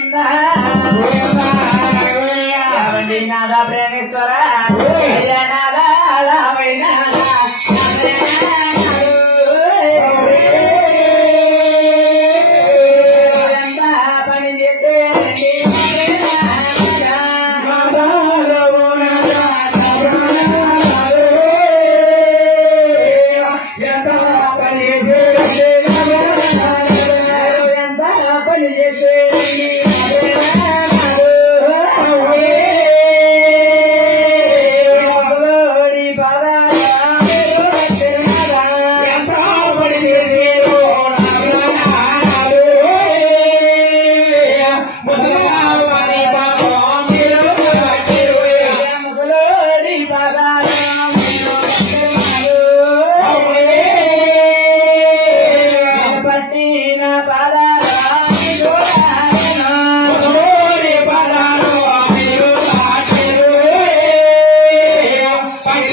Govinda ప్రేమేశ్వర?